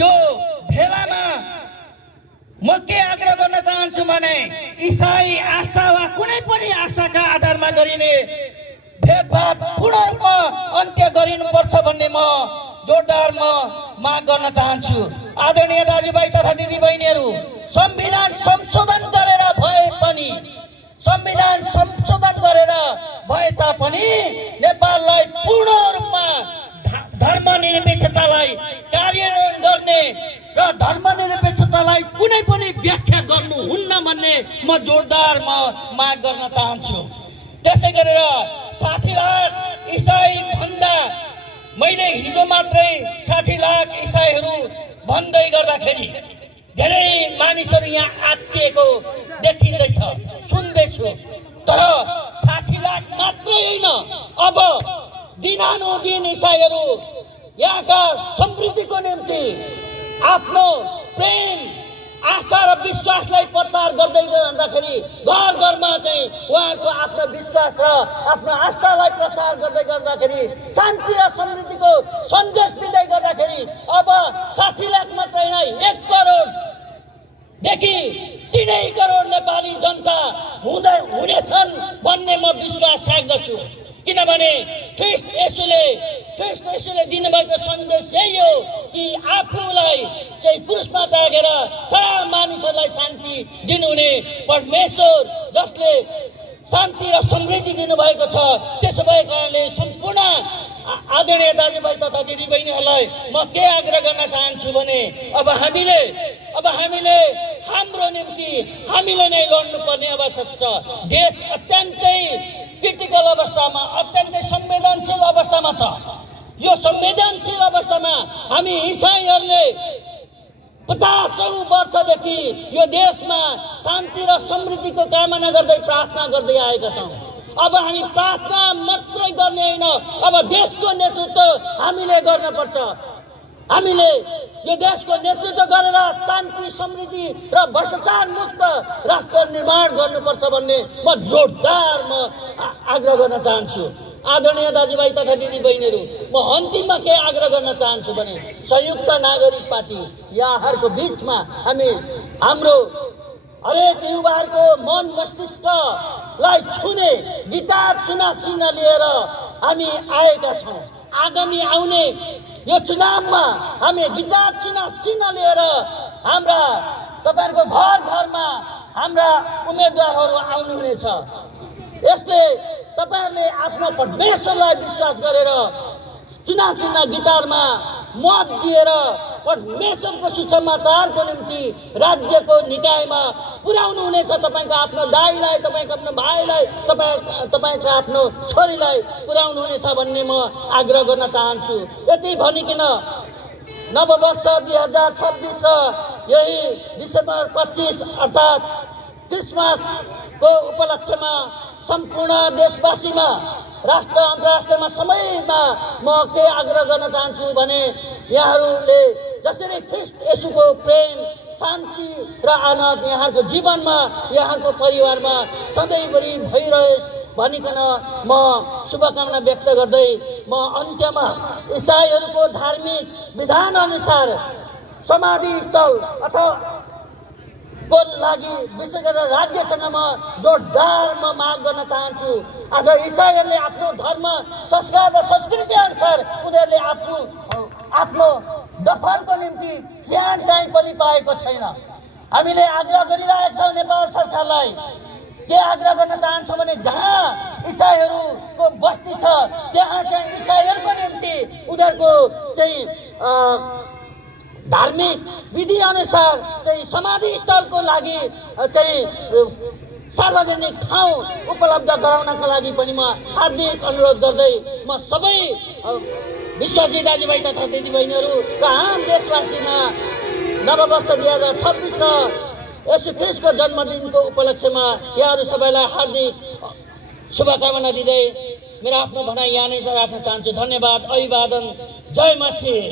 यो भेलामा म के आग्रह गर्न चाहन्छु भने इसाई आस्था वा कुनै पनि आस्थाका आधारमा गरिने भेदभाव पूर्ण रूपमा अन्त्य गरिनुपर्छ भन्ने म जोरदार माग गर्न चाहन्छु। आदरणीय दाजुभाइ तथा दिदीबहिनीहरू, संविधान संशोधन गरेर भए तापनि नेपाललाई पूर्ण रूपमा धर्मनिरपेक्षतालाई कार्यान्वयन गर्ने र धर्मनिरपेक्षतालाई कुनै पनि व्याख्या गर्नुहुन्न भन्ने म जोरदार माग गर्न चाहन्छु। त्यसै गरेर 60 लाख इसाई भन्दा मैले हिजो मात्रै 60 लाख इसाईहरू भन्दै गर्दाखेरि धेरै मानिसहरू यहाँ आत्तिएको देखिँदैछ, सुन्दैछु। तर 60 लाख मात्रै होइन, अब दिनानुदिन इसाईहरू यहाँका समृद्धिको निम्ति आफ्नो प्रेम, आशा र विश्वासलाई प्रचार गर्दै जाँदाखेरि घर घरमा चाहिँ उहाँहरूको आफ्नो विश्वास र आफ्नो आस्थालाई प्रचार गर्दै गर्दाखेरि शान्ति र समृद्धिको सन्देश दिँदै गर्दाखेरि अब 60 लाख मात्रै होइन, 1 करोडदेखि 3 करोड नेपाली जनता हुनेछन् भन्ने म विश्वास राख्दछु। किनभने ख्रिस्ट येशूले दिनुभएको सन्देश यही हो कि आफूलाई चाहिँ क्रुसमा टाँगेर सारा मानिसहरूलाई शान्ति दिनुहुने परमेश्वर जसले शान्ति र समृद्धि दिनुभएको छ। त्यसो भएको कारणले सम्पूर्ण आदरणीय दाजुभाइ तथा दिदीबहिनीहरूलाई म के आग्रह गर्न चाहन्छु भने अब हामीले हाम्रो निम्ति हामीले नै लड्नुपर्ने आवश्यक छ। देश अत्यन्तै क्रिटिकल अवस्थामा, अत्यन्तै संवेदनशील अवस्थामा छ। यो संवेदनशील अवस्थामा हामी इसाईहरूले 50औं वर्षदेखि यो देशमा शान्ति र समृद्धिको कामना गर्दै प्रार्थना गर्दै आएका छौँ। अब हामी प्रार्थना मात्रै गर्ने होइन, अब देशको नेतृत्व हामीले गर्नुपर्छ। हामीले यो देशको नेतृत्व गरेर शान्ति, समृद्धि र भ्रष्टाचार मुक्त राष्ट्र निर्माण गर्नुपर्छ भन्ने म जोरदार आग्रह गर्न चाहन्छु। आदरणीय दाजुभाइ तथा दिदीबहिनीहरू, म अन्तिममा के आग्रह गर्न चाहन्छु भने संयुक्त नागरिक पार्टी यहाँहरूको बिचमा हाम्रो हरेक युवाहरूको मन मस्तिष्कलाई छुने गिटार चुनाव चिन्ह लिएर हामी आएका छौँ। आगामी आउने यो चुनावमा हामी गिटार चुनाव चिन्ह लिएर हाम्रा तपाईहरुको घर घरमा हाम्रा उम्मेदवारहरू आउनुहुनेछ। यसले तपाईहरुले आफ्नो परमेश्वरलाई विश्वास गरेर चुनाव चिन्ह गिटारमा मत दिएर परमेश्वरको सुसमाचारको निम्ति राज्यको निकायमा पुर्याउनु हुनेछ। तपाईको आफ्नो दाइलाई, तपाईको आफ्नो भाइलाई, तपाईको आफ्नो छोरीलाई पुर्याउनु हुनेछ भन्ने म आग्रह गर्न चाहन्छु। यति भनिकिन नववर्ष 2026 र यही डिसेम्बर 25 अर्थात् क्रिसमसको उपलक्ष्यमा सम्पूर्ण देशवासीमा, राष्ट्र अन्तर्राष्ट्रियमा सबैमा म के आग्रह गर्न चाहन्छु भने यहाँहरूले जसरी ख्रिस्ट येशूको प्रेम, शान्ति र आनन्द यहाँको जीवनमा, यहाँको परिवारमा सधैँभरि भइरहोस् भनिकन म शुभकामना व्यक्त गर्दै म अन्त्यमा इसाईहरूको धार्मिक विधान अनुसार समाधि स्थल अथवा को लागि विशेष गरेर राज्यसँग म जोरदार माग गर्न चाहन्छु। आज इसाईहरूले आफ्नो धर्म, संस्कार र संस्कृति अनुसार उनीहरूले आफ्नो दफनको निम्ति ज्यान कहीँ पनि पाएको छैन। हामीले आग्रह गरिरहेका छौँ नेपाल सरकारलाई। के आग्रह गर्न चाहन्छौँ भने जहाँ इसाईहरूको बस्ती छ त्यहाँ चाहिँ इसाईहरूको निम्ति उनीहरूको चाहिँ धार्मिक विधि अनुसार चाहिँ समाधि स्थलको लागि चाहिँ सार्वजनिक ठाउँ उपलब्ध गराउनका लागि पनि म हार्दिक अनुरोध गर्दै म सबै विश्वासी दाजुभाइ तथा दिदीबहिनीहरू र आम देशवासीमा नववर्ष 2026 र येशू ख्रिस्टको जन्मदिनको उपलक्ष्यमा यहाँहरू सबैलाई हार्दिक शुभकामना दिँदै मेरो आफ्नो भनाइ यहाँ नै राख्न चाहन्छु। धन्यवाद। अभिवादन। जय मसीह।